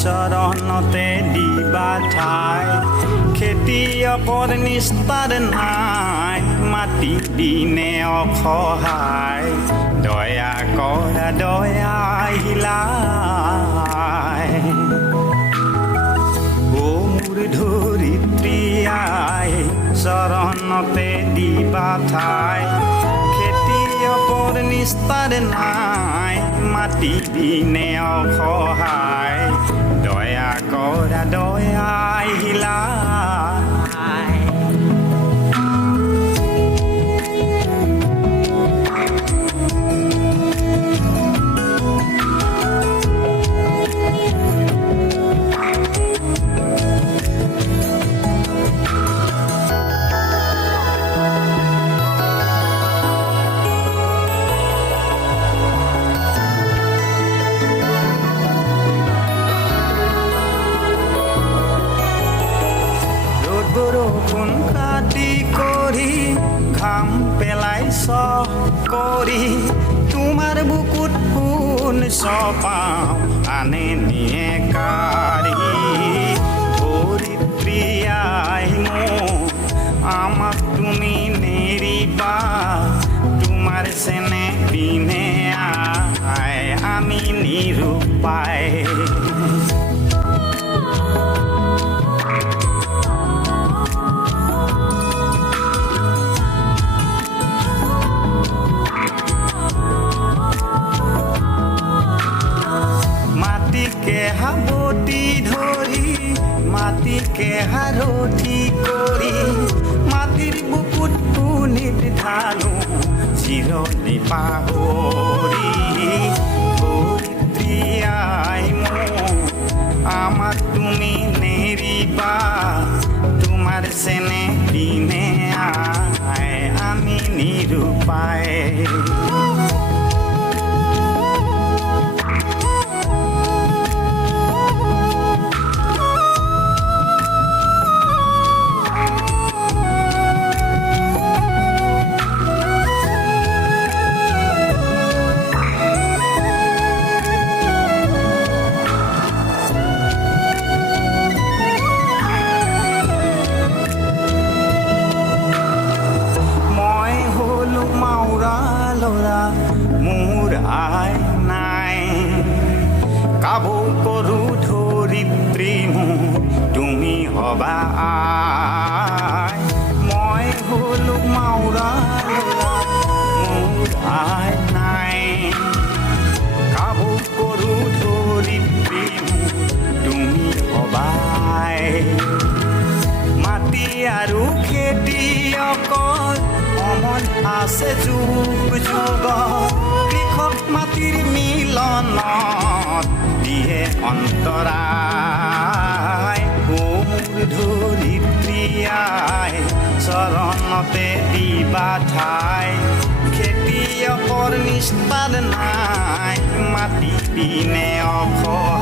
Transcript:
চৰণতে দিবা ঠাই খেতিয়কৰ নিস্তাৰ নাই মাটি দিনে অসহায় দয়া কৰা দয়া হিলাই অ মোৰ ধৰিত্ৰী আই চৰণতে দিবা ঠাই খেতিয়কৰ নিস্তাৰ নাই মাটি দিনে অসহায় দয়া কৰা দয়া হিলাই বৰষুণ কাটি কৰি ঘাম পেলাইছ কৰি তোমাৰ বুকুত সোণ চপাওঁ আনে নিয়ে কাঢ়ি ধৰিত্ৰী আই মোৰ আমাক তুমি নেৰিবা তোমাৰ চেনে বিনে আই আমি নিৰুপায় হাবতি ধৰি মাটিকে হাৰথি কৰি মাটিৰ বুকুত পুনিত ঢালো চিৰণি পাহৰি ধৰিত্ৰী আই মোৰ আমাক তুমি নেৰিবা তোমাৰ চেনে বিনে আই আমি নিৰুপায় মোৰ আই নাই কাবু কৰো ধৰিত্ৰী মোৰ তুমি হবা আই মই হলো মাউৰা মোৰ আই নাই কাবু কৰো ধৰিত্ৰী মোৰ তুমি হবা মাটি আৰু খেতিয়কৰ সময় আছে যুগ যুগ কৃষক মাটিৰ মিলনত দিয়ে অন্তৰায় অ মোৰ ধৰিত্ৰী আই চৰণতে দিবা ঠাই খেতিয়কৰ নিস্তাৰ নাই মাটি দিনে অসহায়